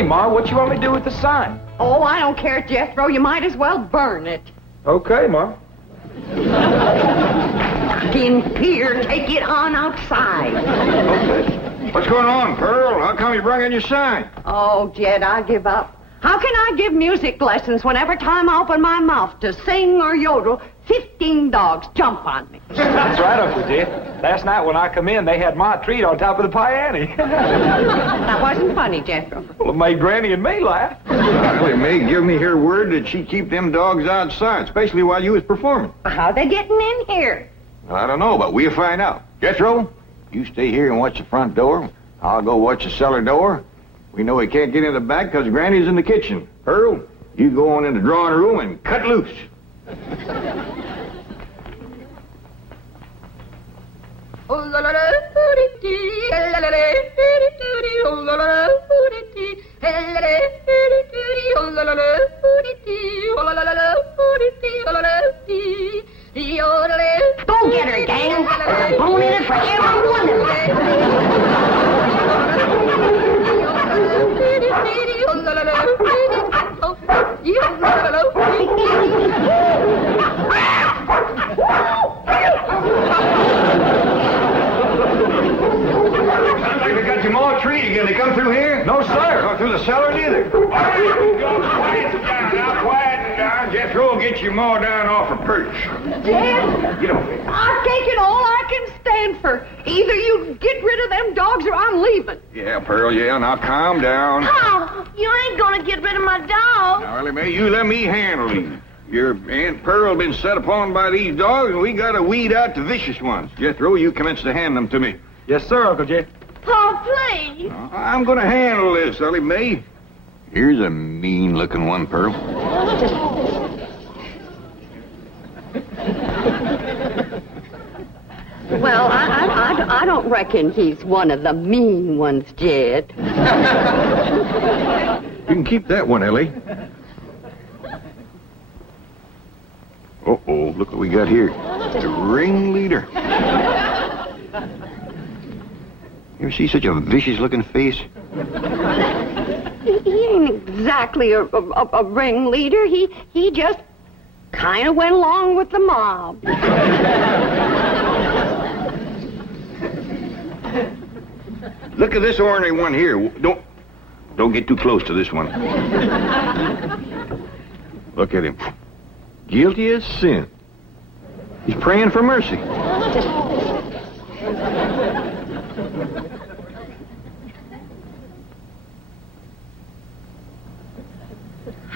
Hey, Ma, what you want me to do with the sign? Oh, I don't care, Jethro. You might as well burn it. Okay, Ma. In here, take it on outside. Okay. What's going on, Pearl? How come you brought in your sign? Oh, Jed, I give up. How can I give music lessons when every time I open my mouth to sing or yodel, 15 dogs jump on me? That's right, Uncle Jed. Last night when I come in, they had my treat on top of the piano. That wasn't funny, Jethro. Well, it made Granny and me laugh. Well, it may give me her word that she'd keep them dogs outside, especially while you was performing. How they getting in here? Well, I don't know, but we'll find out. Jethro, you stay here and watch the front door. I'll go watch the cellar door. We know he can't get in the back because Granny's in the kitchen. Pearl, you go on in the drawing room and cut loose. Go get her, gang. There's a bone in it for every one of them. Sounds like they got your more tree again. They come through here? No, sir. Or through the cellar, neither. Quiet down now, quiet down. Jethro will get your maw down off her perch. Dad, Get over here. I've taken all I can stand for. Either you get rid of them dogs or I'm leaving. Yeah, Pearl, yeah. Now calm down. Oh, you ain't gonna get rid of my dog. Now, Ellie Mae, you let me handle these. Your Aunt Pearl been set upon by these dogs, and we gotta weed out the vicious ones. Jethro, you commence to hand them to me. Yes, sir, Uncle Jed. Oh, please. I'm gonna handle this, Ellie Mae. Here's a mean-looking one, Pearl. Well, I don't reckon he's one of the mean ones, Jed. You can keep that one, Ellie. Uh-oh, look what we got here. The ringleader. You ever see such a vicious-looking face? He ain't exactly a ringleader. He just kind of went along with the mob. Look at this ornery one here. Don't get too close to this one. Look at him. Guilty as sin. He's praying for mercy.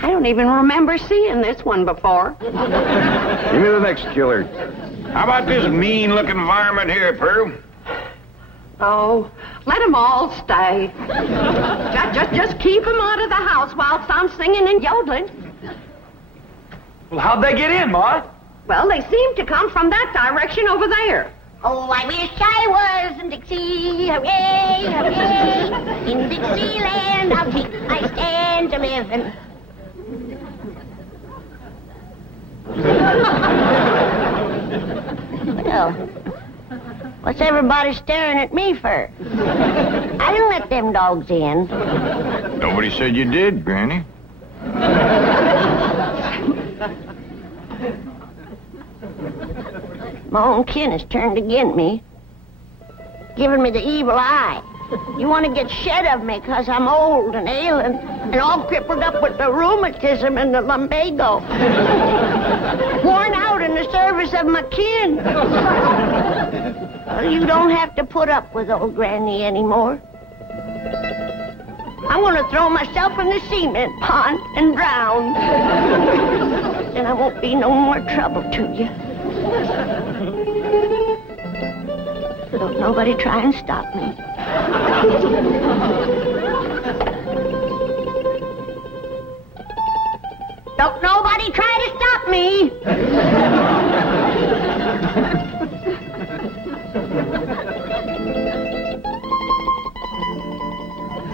I don't even remember seeing this one before. Give me the next killer. How about this mean-looking varmint here, Pearl? Oh, let them all stay. Just keep them out of the house whilst I'm singing and yodeling. Well, how'd they get in, Ma? Well, they seem to come from that direction over there. Oh, I wish I was in Dixie, hooray, hooray. In Dixieland, I'll take my stand to living. Well, what's everybody staring at me for? I didn't let them dogs in. Nobody said you did, Granny. My own kin has turned against me, giving me the evil eye. You want to get shed of me because I'm old and ailing and all crippled up with the rheumatism and the lumbago. Worn out in the service of my kin. Well, you don't have to put up with old Granny anymore. I'm going to throw myself in the cement pond and drown. Then I won't be no more trouble to you. Don't nobody try and stop me. Don't nobody try to stop me.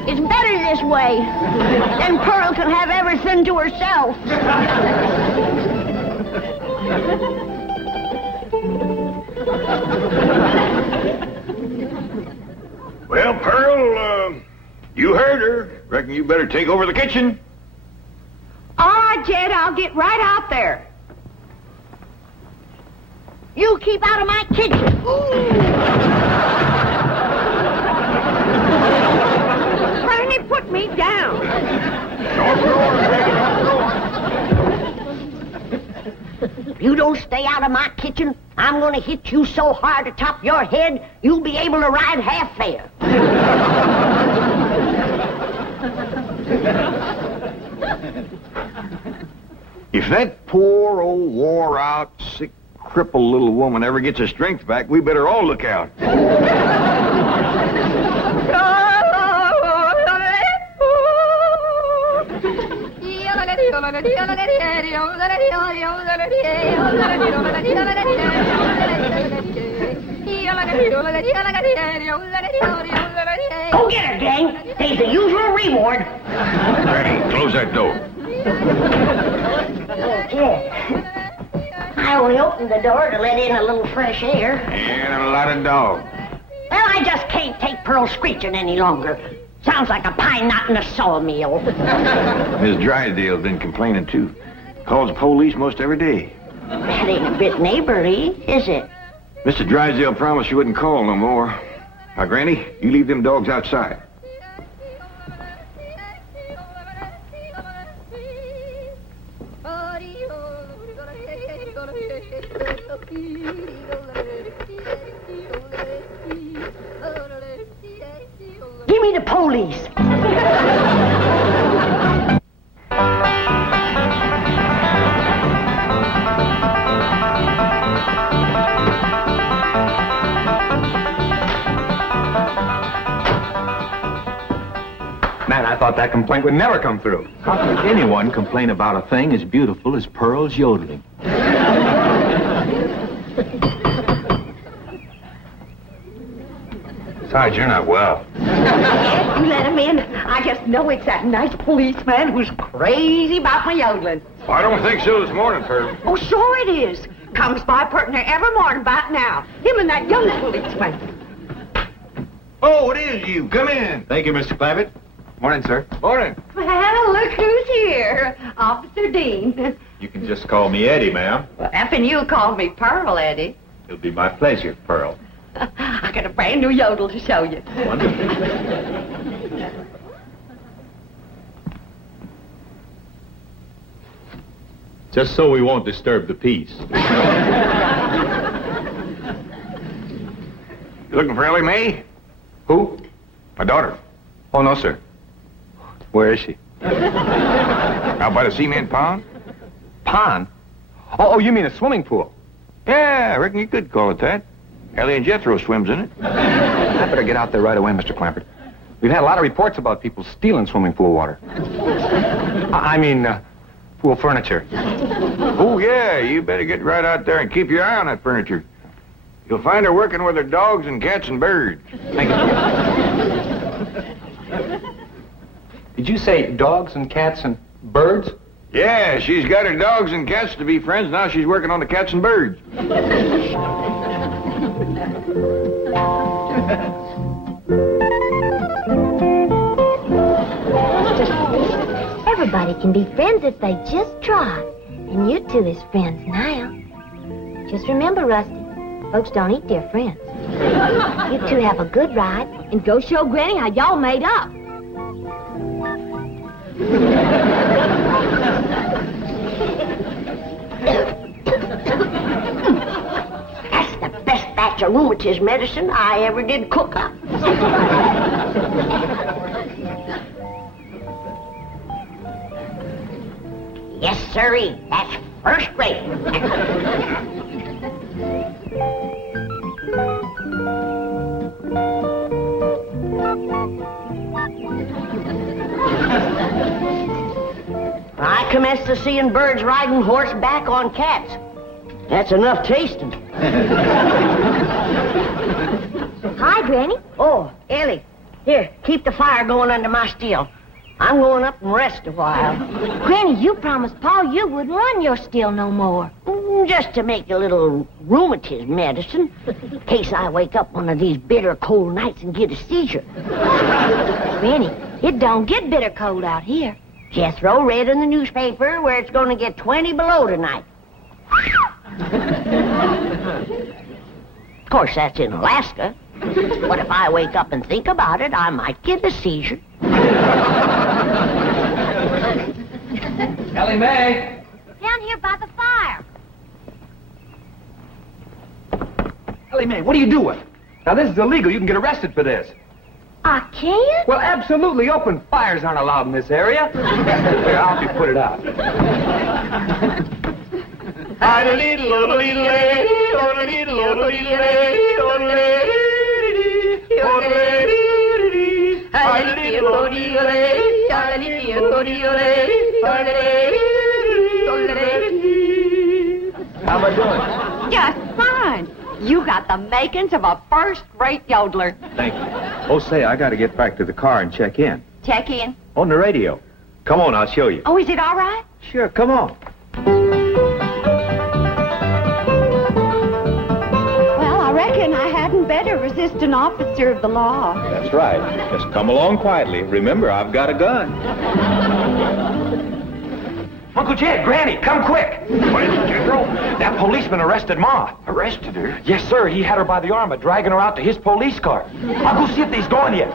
It's better this way. Then Pearl can have everything to herself. Well, Pearl, you heard her. Reckon you better take over the kitchen. All right, Jed, I'll get right out there. You keep out of my kitchen. Granny, put me down. If you don't stay out of my kitchen, I'm going to hit you so hard atop your head, you'll be able to ride half fare. If that poor old wore-out, sick, crippled little woman ever gets her strength back, we better all look out. Go get her, gang. There's the usual reward. Granny, close that door. Okay. I only opened the door to let in a little fresh air. And a lot of dogs. Well, I just can't take Pearl screeching any longer. Sounds like a pine knot in a sawmill. Miss Drysdale's been complaining, too. Calls the police most every day. That ain't a bit neighborly, is it? Mr. Drysdale promised she wouldn't call no more. Now, Granny, you leave them dogs outside. Give me the police. Man, I thought that complaint would never come through. How could anyone complain about a thing as beautiful as Pearl's yodeling? Besides, you're not well. You let him in. I just know it's that nice policeman who's crazy about my yodeling. I don't think so this morning, Pearl. Oh, sure it is. Comes by pert near every morning about now. Him and that young policeman. Oh, it is you. Come in. Thank you, Mr. Clavitt. Morning, sir. Morning. Well, look who's here. Officer Dean. You can just call me Eddie, ma'am. Well, F and you called me Pearl, Eddie. It'll be my pleasure, Pearl. I got a brand new yodel to show you. Wonderful. Just so we won't disturb the peace. You looking for Ellie Mae? Who? My daughter. Oh, no, sir. Where is she? Out by the cement pond? Pond? Oh, you mean a swimming pool? Yeah, I reckon you could call it that. Ellie and Jethro swims in it. I better get out there right away, Mr. Clampett. We've had a lot of reports about people stealing swimming pool water. I mean, pool furniture. Oh, yeah, you better get right out there and keep your eye on that furniture. You'll find her working with her dogs and cats and birds. Thank you. Did you say dogs and cats and birds? Yeah, she's got her dogs and cats to be friends. Now she's working on the cats and birds. Everybody can be friends if they just try. And you two is friends now. Just remember, Rusty, folks don't eat their friends. You two have a good ride and go show Granny how y'all made up. That's the best batch of rheumatism medicine I ever did cook up. Yes, sirree. That's first rate. I commenced to seeing birds riding horseback on cats. That's enough tasting. Hi, Granny. Oh, Ellie, here, keep the fire going under my steel. I'm going up and rest a while. Granny, you promised Pa you wouldn't run your still no more. Just to make a little rheumatism medicine, in case I wake up one of these bitter cold nights and get a seizure. Granny, It don't get bitter cold out here. Jethro read in the newspaper where it's going to get 20 below tonight. Of course, that's in Alaska. But if I wake up and think about it, I might get a seizure. Ellie Mae! Down here by the fire. Ellie Mae, what are you doing? Now, this is illegal. You can get arrested for this. I can't? Well, absolutely. Open fires aren't allowed in this area. Here, I'll help you put it out. How am I doing? Just fine. You got the makings of a first-rate yodeler. Thank you. Oh, say, I got to get back to the car and check in. Check in. On the radio. Come on, I'll show you. Oh, is it all right? Sure, come on. Well, I reckon I hadn't better resist an officer of the law. That's right. Just come along quietly. Remember, I've got a gun. Uncle Jed, Granny, come quick. What is it, General? That policeman arrested Ma. Arrested her? Yes, sir. He had her by the arm, dragging her out to his police car. I'll go see if he's gone yet.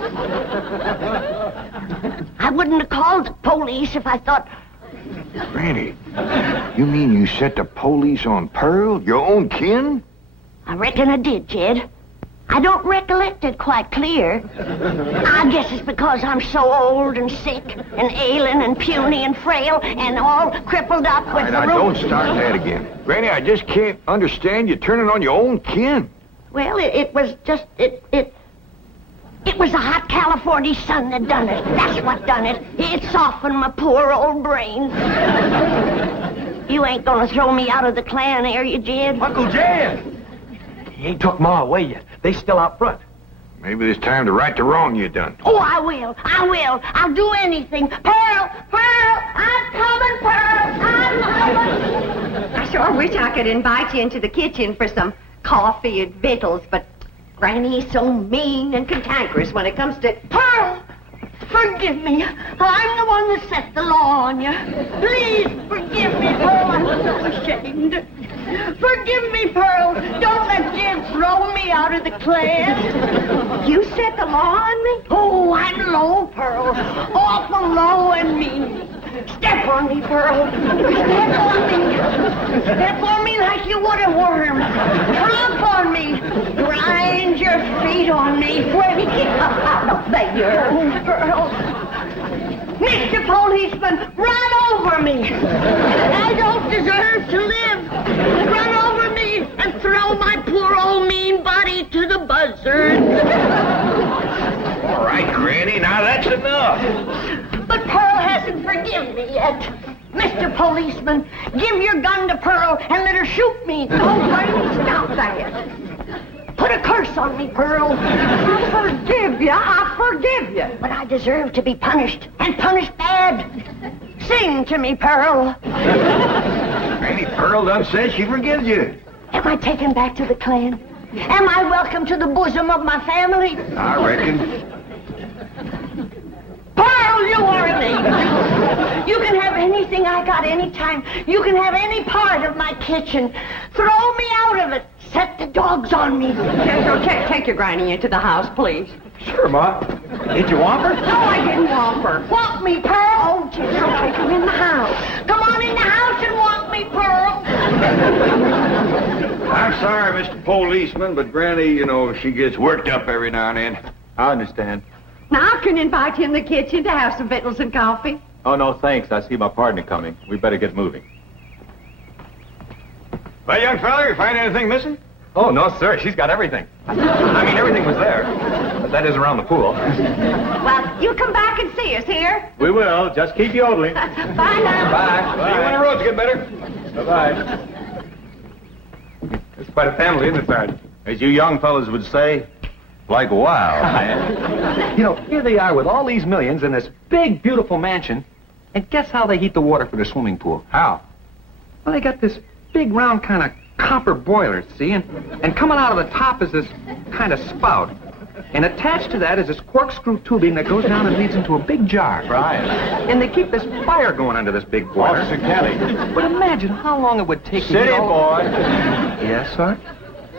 I wouldn't have called the police if I thought... Granny, you mean you set the police on Pearl, your own kin? I reckon I did, Jed. I don't recollect it quite clear. I guess it's because I'm so old and sick and ailing and puny and frail and all crippled up with Now, don't start that again. Granny, I just can't understand you turning on your own kin. Well, it was just... It was the hot California sun that done it. That's what done it. It softened my poor old brain. You ain't gonna throw me out of the clan, are you, Jed? Uncle Jed! He ain't took Ma away yet. They still out front. Maybe it's time to right the wrong you done. Oh, I will. I'll do anything. Pearl! I'm coming, Pearl! I'm coming! I sure wish I could invite you into the kitchen for some coffee and victuals, but Granny's so mean and cantankerous when it comes to... Pearl! Forgive me. I'm the one that set the law on you. Please forgive me, Pearl. I'm so ashamed. Forgive me, Pearl. Don't let Jim throw me out of the clan. You set the law on me? Oh, I'm low, Pearl. Awful low and mean. Step on me, Pearl. Step on me. Step on me like you would a worm. Tromp on me. Grind your feet on me. Where me get out of there, Pearl. Mr. Policeman, run over me. I don't deserve to live. Run over me and throw my poor old mean body to the buzzards. All right, Granny, now that's enough. But Pearl hasn't forgiven me yet. Mr. Policeman, give your gun to Pearl and let her shoot me. Oh, Granny, stop that. Put a curse on me, Pearl. I forgive you. But I deserve to be punished, and punished bad. Sing to me, Pearl. Granny, Pearl done said she forgives you. Am I taken back to the clan? Am I welcome to the bosom of my family? I reckon. Pearl, you are an angel. You can have anything I got anytime. You can have any part of my kitchen. Throw me out of it. Set the dogs on me. Take your Granny into the house, please. Sure, Ma. Did you want her? No, I didn't want her. Want me, Pearl? Oh, Jethro, take her in the house. Come on in the house and want me, Pearl. I'm sorry, Mr. Policeman, but Granny, you know, she gets worked up every now and then. I understand. Now I can invite you in the kitchen to have some victuals and coffee. Oh, no, thanks. I see my partner coming. We better get moving. Well, young fella, you find anything missing? Oh, no, sir. She's got everything. I mean, everything was there. But that is around the pool. Well, you come back and see us here. We will. Just keep yodeling. Bye now. Bye. See you when the roads get better. Bye-bye. It's quite a family, isn't it, Sergeant? As you young fellas would say, like wow, man. You know, here they are with all these millions in this big, beautiful mansion. And guess how they heat the water for their swimming pool? How? Well, they got this big, round kind of copper boiler, see? And coming out of the top is this kind of spout. And attached to that is this corkscrew tubing that goes down and leads into a big jar. Right. And they keep this fire going under this big boiler. Officer Kelly. But imagine how long it would take to City get all... boy. Yes, sir?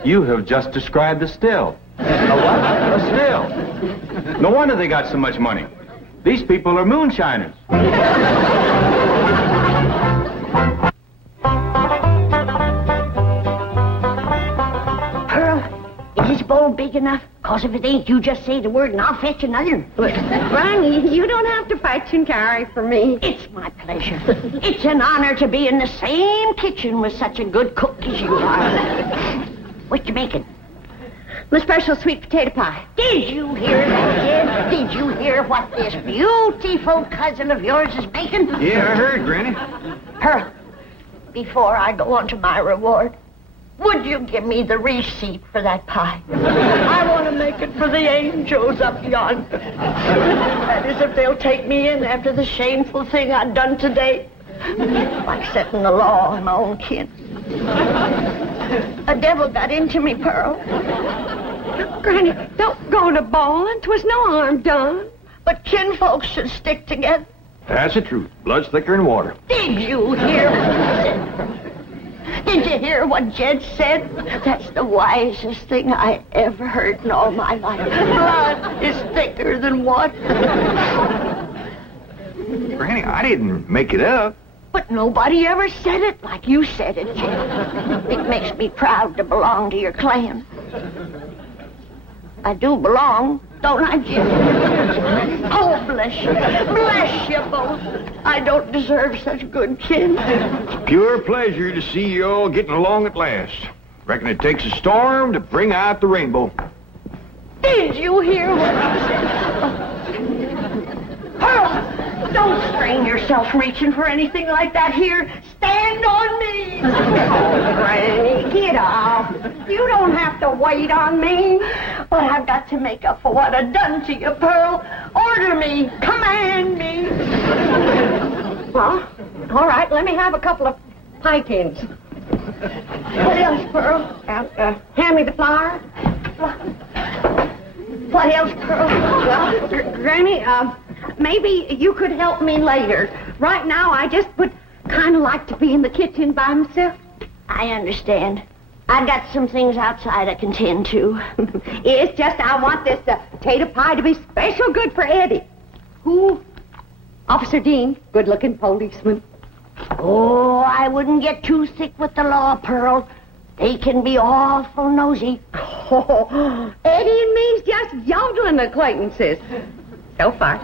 You have just described a still. A what? A still. No wonder they got so much money. These people are moonshiners. Pearl, is this bowl big enough? Cause if it ain't, you just say the word and I'll fetch another. Granny, you don't have to fetch and carry for me. It's my pleasure. It's an honor to be in the same kitchen with such a good cook as you are. What you making? My special sweet potato pie. Did you hear that, kid? Did you hear what this beautiful cousin of yours is making? Yeah, I heard, Granny. Pearl, before I go on to my reward, would you give me the receipt for that pie? I want to make it for the angels up yonder. That is, if they'll take me in after the shameful thing I've done today. Like setting the law on my own kin. A devil got into me, Pearl. Granny, don't go to bawling. 'Twas no harm done. But kinfolks should stick together. That's the truth. Blood's thicker than water. Did you hear what he said? Did you hear what Jed said? That's the wisest thing I ever heard in all my life. Blood is thicker than water. Granny, I didn't make it up. But nobody ever said it like you said it, Jed. It makes me proud to belong to your clan. I do belong, don't I, Jed? Oh, bless you. Bless you both. I don't deserve such good kin. It's a pure pleasure to see you all getting along at last. Reckon it takes a storm to bring out the rainbow. Did you hear what I said? Pearl, don't strain yourself reaching for anything like that here. Stand on me. Oh, Granny, get off. You don't have to wait on me. But I've got to make up for what I've done to you, Pearl. Order me. Command me. Well, all right, let me have a couple of pie tins. What else, Pearl? Hand me the flour. What else, Pearl? Well, Granny, maybe you could help me later. Right now, I just would kind of like to be in the kitchen by myself. I understand. I've got some things outside I can tend to. It's just I want this potato pie to be special good for Eddie. Who? Officer Dean, good-looking policeman. Oh, I wouldn't get too thick with the law, Pearl. They can be awful nosy. Oh, Eddie and me's just yodeling acquaintances. So far.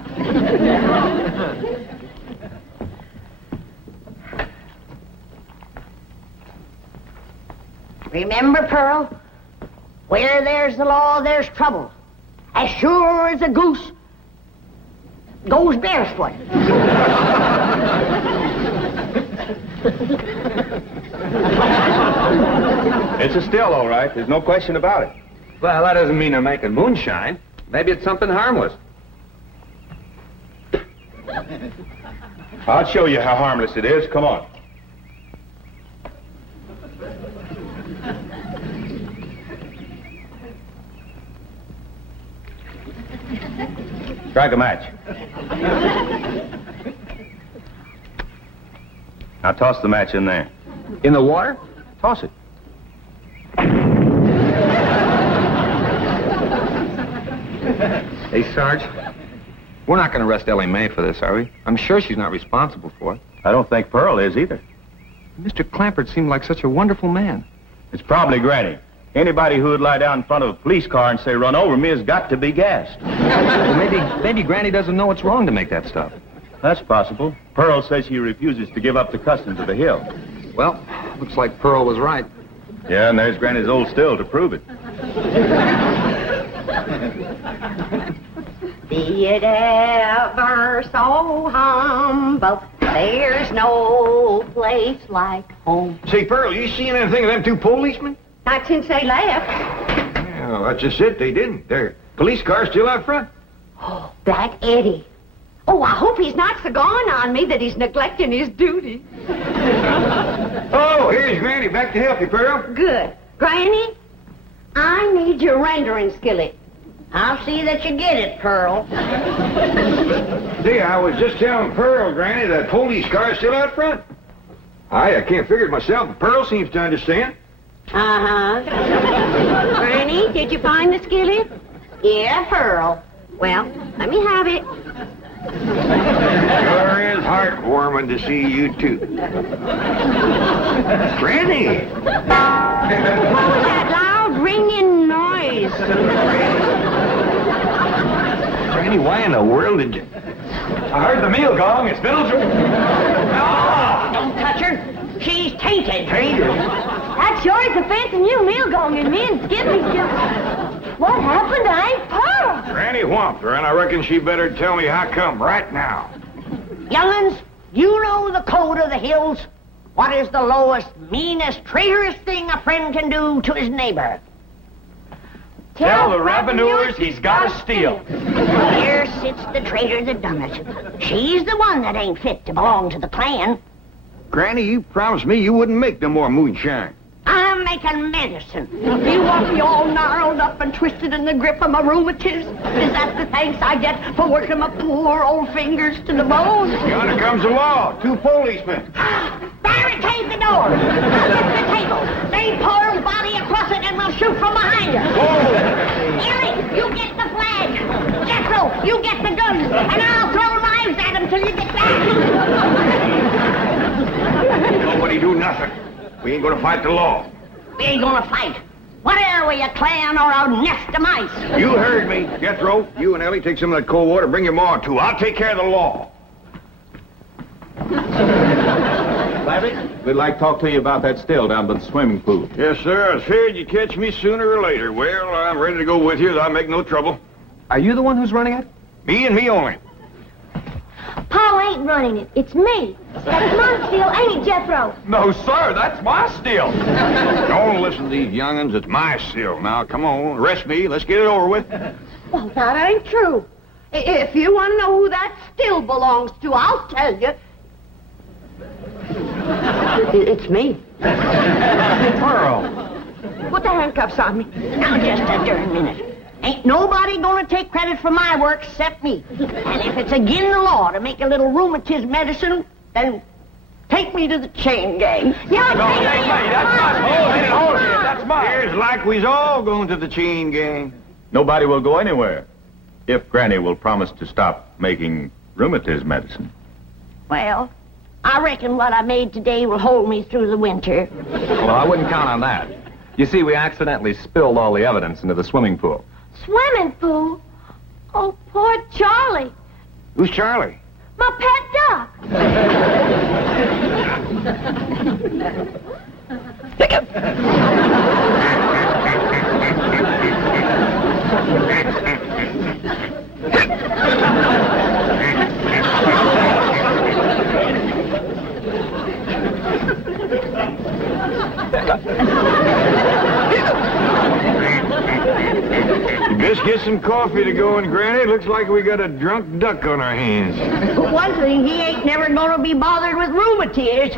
Remember, Pearl, where there's the law, there's trouble. As sure as a goose goes barefoot. It's a still, all right. There's no question about it. Well, that doesn't mean they're making moonshine. Maybe it's something harmless. I'll show you how harmless it is. Come on. Strike a match. Now toss the match in there. In the water? Toss it. Hey, Sarge, we're not going to arrest Ellie Mae for this, are we? I'm sure she's not responsible for it. I don't think Pearl is either. Mr. Clampert seemed like such a wonderful man. It's probably Granny. Anybody who would lie down in front of a police car and say, "Run over me," has got to be gassed. Well, maybe Granny doesn't know it's wrong to make that stuff. That's possible. Pearl says she refuses to give up the customs of the hill. Well, looks like Pearl was right. Yeah, and there's Granny's old still to prove it. Be it ever so humble, there's no place like home. Say, Pearl, you seen anything of them two policemen? Not since they left. Yeah, well, that's just it. They didn't. Their police car's still out front. Oh, Black Eddie. Oh, I hope he's not so gone on me that he's neglecting his duty. Oh, here's Granny. Back to help you, Pearl. Good. Granny, I need your rendering skillet. I'll see that you get it, Pearl. See, I was just telling Pearl, Granny, that police car's still out front. I can't figure it myself, but Pearl seems to understand. Uh-huh. Granny, did you find the skillet? Yeah, Pearl. Well, let me have it. Sure is heartwarming to see you two. Granny! What was that loud ringing noise? Granny, why in the world did you... I heard the meal gong. It's Middleton. Don't touch her. She's tainted. Tainted? That sure is a fancy new meal going, and me and Skippy still... What happened to Aunt Pearl? Granny whomped her, and I reckon she better tell me how come right now. Young'uns, you know the code of the hills. What is the lowest, meanest, traitorous thing a friend can do to his neighbor? Tell the revenuers he's got to steal. Here sits the traitor that done it. She's the one that ain't fit to belong to the clan. Granny, you promised me you wouldn't make no more moonshine. I'm making medicine. You want me all gnarled up and twisted in the grip of my rheumatism? Is that the thanks I get for working my poor old fingers to the bone? Yonder comes the law. 2 policemen. Barricade the door. Get the table. Lay Pearl's body across it and we'll shoot from behind her. Ellie, you get the flag. Jethro, you get the guns. And I'll throw knives at him till you get back. Nobody do nothing. We ain't gonna fight the law. We ain't gonna fight. What are we, a clan or a nest of mice? You heard me. Jethro, you and Ellie take some of that cold water. Bring your ma, too. I'll take care of the law. Labby, we'd like to talk to you about that still down by the swimming pool. Yes, sir. I was feared you'd catch me sooner or later. Well, I'm ready to go with you. I'll make no trouble. Are you the one who's running it? Me and me only. Paul ain't running it. It's me. That's my still, ain't it, Jethro? No, sir, that's my still. Don't listen to these young'uns. It's my still. Now, come on. Arrest me. Let's get it over with. Well, that ain't true. If you want to know who that still belongs to, I'll tell you. It's me. Pearl. Put the handcuffs on me. Now, just a darn minute. Ain't nobody gonna take credit for my work except me. And if it's agin the law to make a little rheumatism medicine, then take me to the chain gang. No, that's me. That's mine. Hold it. That's mine. Here's like we's all going to the chain gang. Nobody will go anywhere if Granny will promise to stop making rheumatism medicine. Well, I reckon what I made today will hold me through the winter. Well, I wouldn't count on that. You see, we accidentally spilled all the evidence into the swimming pool. Swimming pool? Oh, poor Charlie. Who's Charlie? My pet duck. Just get some coffee to go in, Granny. Looks like we got a drunk duck on our hands. For one thing, he ain't never gonna be bothered with rheumatiz.